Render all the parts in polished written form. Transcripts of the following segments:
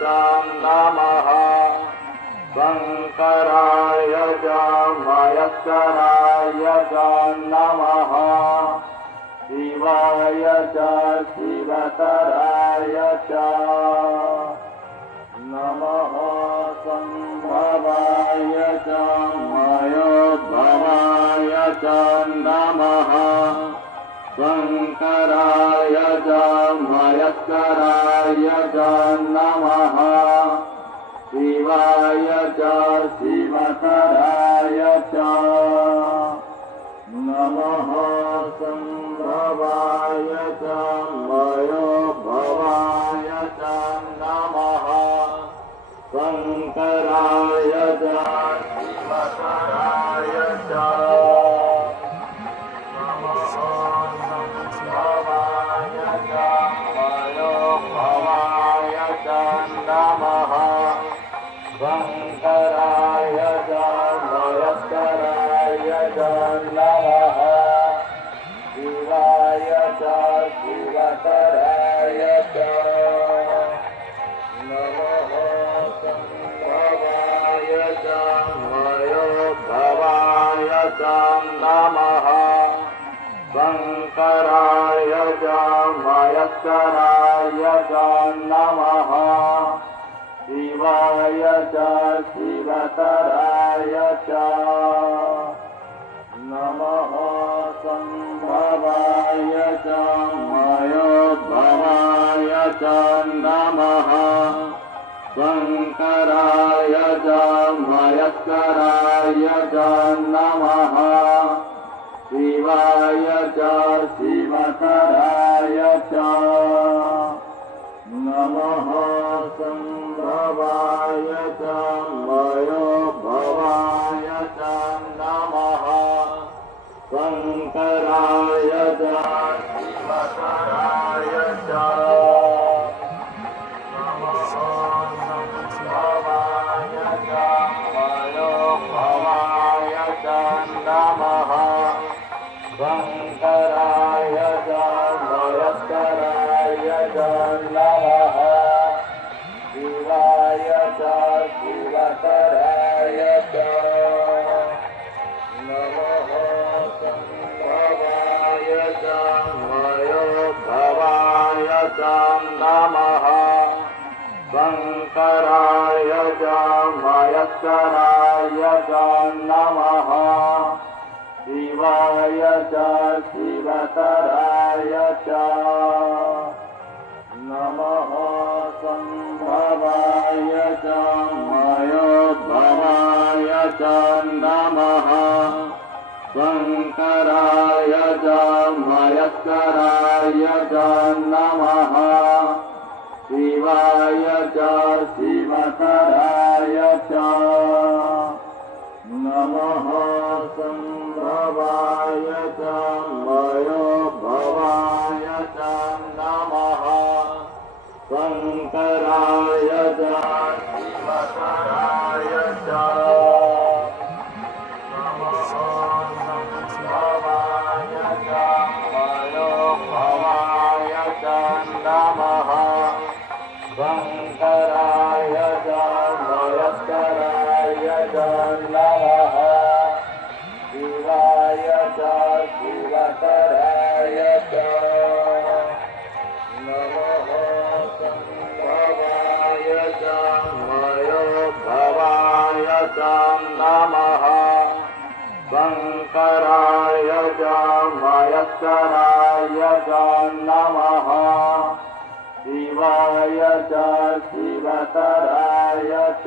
च नमः शङ्कराय च महेश्वराय च नमः शिवाय च शिवतराय च नमः संभवाय च मयोद्भवाय च नमः शङ्कराय च महेश्वराय च नमः शिवाय च शिवतराय च नमः संभवाय च मयोद्भवाय च नमः शङ्कराय च शिवतराय च नमः संभवाय च मयोद्भवाय च नमः शङ्कराय च महेश्वराय च नमः शिवाय च शिवतराय च नमः संभवाय च मयोद्भवाय च नमः शङ्कराय च महेश्वराय च नमः शिवाय च शिवतराय च नमः संभवाय च मयोद्भवाय च नमः शङ्कराय च महेश्वराय च नमः शिवाय च शिवतराय च नमः संभवाय च मयोद्भवाय च नमः शङ्कराय च शिवतराय च नमः संभवाय च मयोद्भवाय च नमः शङ्कराय च महेश्वराय च नमः शिवाय च शिवतराय च नमः संभवाय च मयोद्भवाय च नमः शङ्कराय च महेश्वराय च नमः शिवाय च शिवतराय च नमः संभवाय च मयोद्भवाय च नमः शङ्कराय च महेश्वराय च नमः शिवाय च शिवतराय च नमः संभवाय च मयोद्भवाय च नमः शङ्कराय च शिवतराय च नमः संभवाय च मयोद्भवाय च नमः शङ्कराय च महेश्वराय च नमः शिवाय च शिवतराय च नमः संभवाय च मयोद्भवाय च नमः शङ्कराय च महेश्वराय च नमः शिवाय च शिवतराय च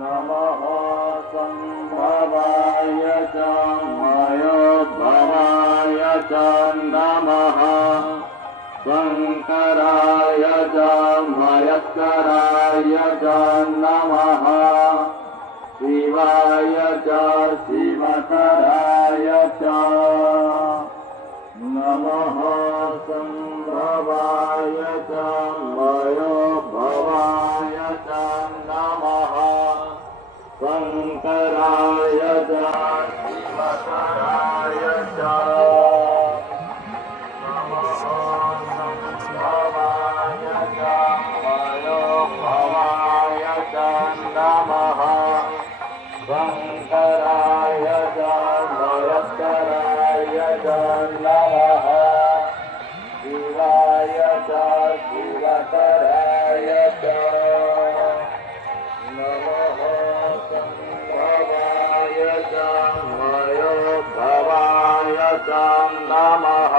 नमः संभवाय च मयोद्भवाय च नमः शङ्कराय च महेश्वराय च नमः शिवाय च शिवतराय च नमः संभवाय च मयोद्भवाय च नमः शङ्कराय च शिवतराय च नमः संभवाय च शिवाय च शिवतराय च नमः संभवाय च मयोद्भवाय च नमः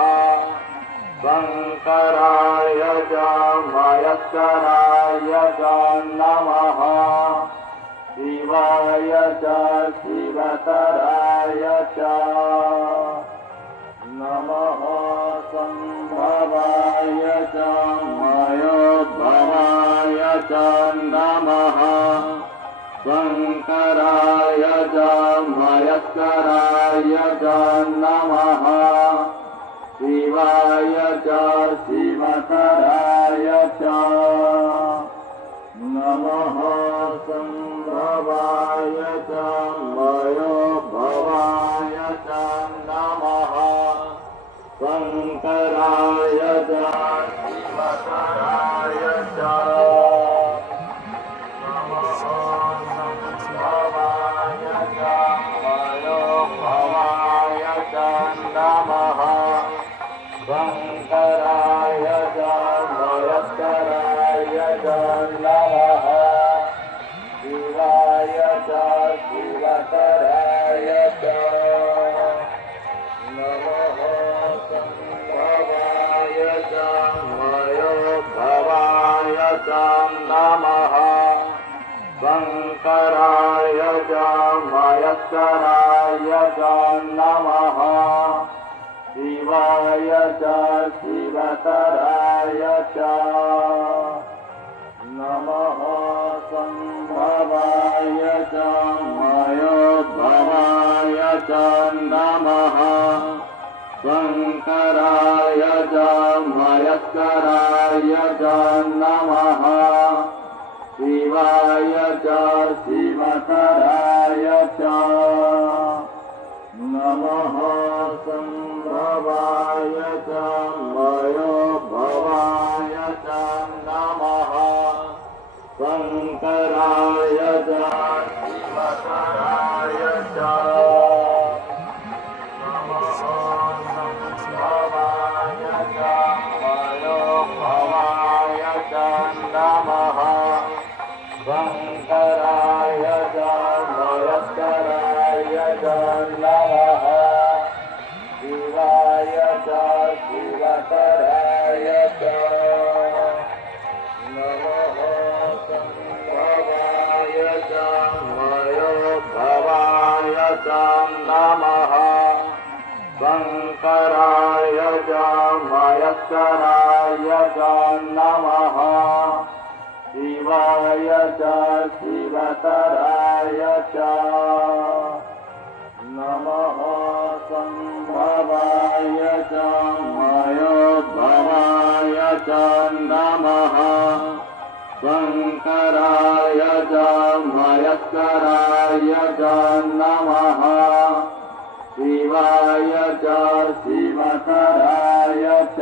शङ्कराय च मयस्कराय च नमः शिवाय च शिवतराय च नमः संभवाय च मयोद्भवाय च नमः शङ्कराय च मयस्कराय च नमः शिवाय च शिवतराय च नमः संभवाय च मयोद्भवाय च नमः शङ्कराय च शिवतराय च नमः संभवाय च मयोद्भवाय च नमः शङ्कराय च मयस्कराय च नमः शिवाय च शिवतराय च नमः संभवाय च मयोद्भवाय च नमः शङ्कराय च मयस्कराय च नमः शिवाय च शिवतराय च नमः संभवाय च मयोद्भवाय च नमः शङ्कराय च मयस्कराय च नमः शिवाय च शिवतराय च नमः संभवाय च मयोद्भवाय च नमः शङ्कराय च शिवतराय च नमः संभवाय च मयोद्भवाय च नमः शङ्कराय च मयस्कराय च नमः शिवाय च शिवतराय च नमः संभवाय च मयोद्भवाय च नमः शङ्कराय च मयस्कराय च नमः शिवाय च शिवतराय च नमः संभवाय च मयोद्भवाय च नमः शङ्कराय च मयस्कराय च नमः शिवाय च शिवतराय च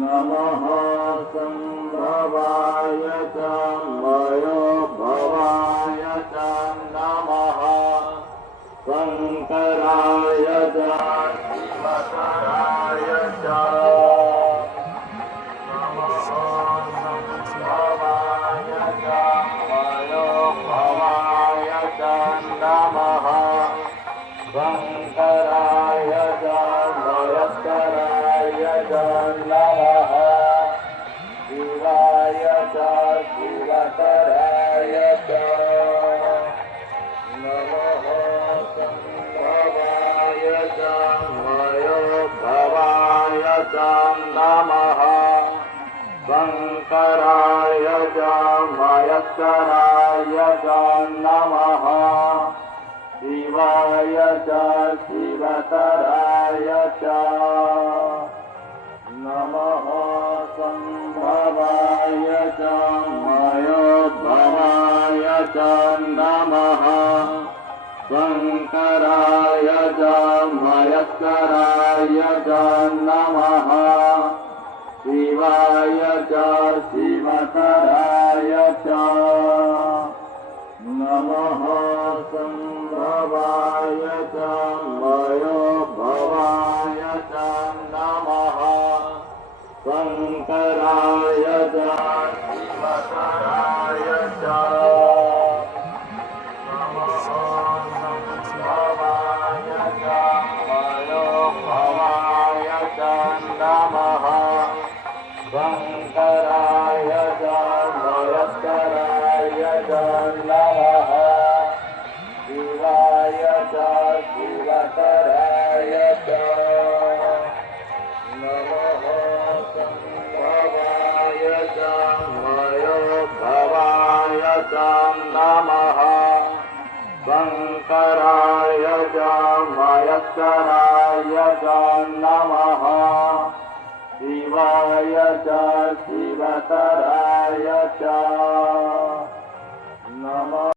नमः संभवाय च मयोद्भवाय च नमः शङ्कराय च शिवतराय च नमः संभवाय च मयोद्भवाय च नमः शङ्कराय च मयस्कराय च नमः शिवाय च शिवतराय च नमः संभवाय च मयोद्भवाय च नमः शङ्कराय च मयस्कराय च नमः शिवाय च शिवतराय च नमः संभवाय च मयोद्भवाय च नमः शङ्कराय च मयस्कराय च नमः शिवाय च शिवतराय च नमः संभवाय च मयोद्भवाय च नमः शङ्कराय च शिवतराय च भवाय च भवाय च नमः शङ्कराय च मयस्कराय च नमः शिवाय च शिवतराय च नमः शम्भवाय च मयोभवाय च नमः शङ्कराय च मयस्कराय च नमः शिवाय च शिवतराय च नमः।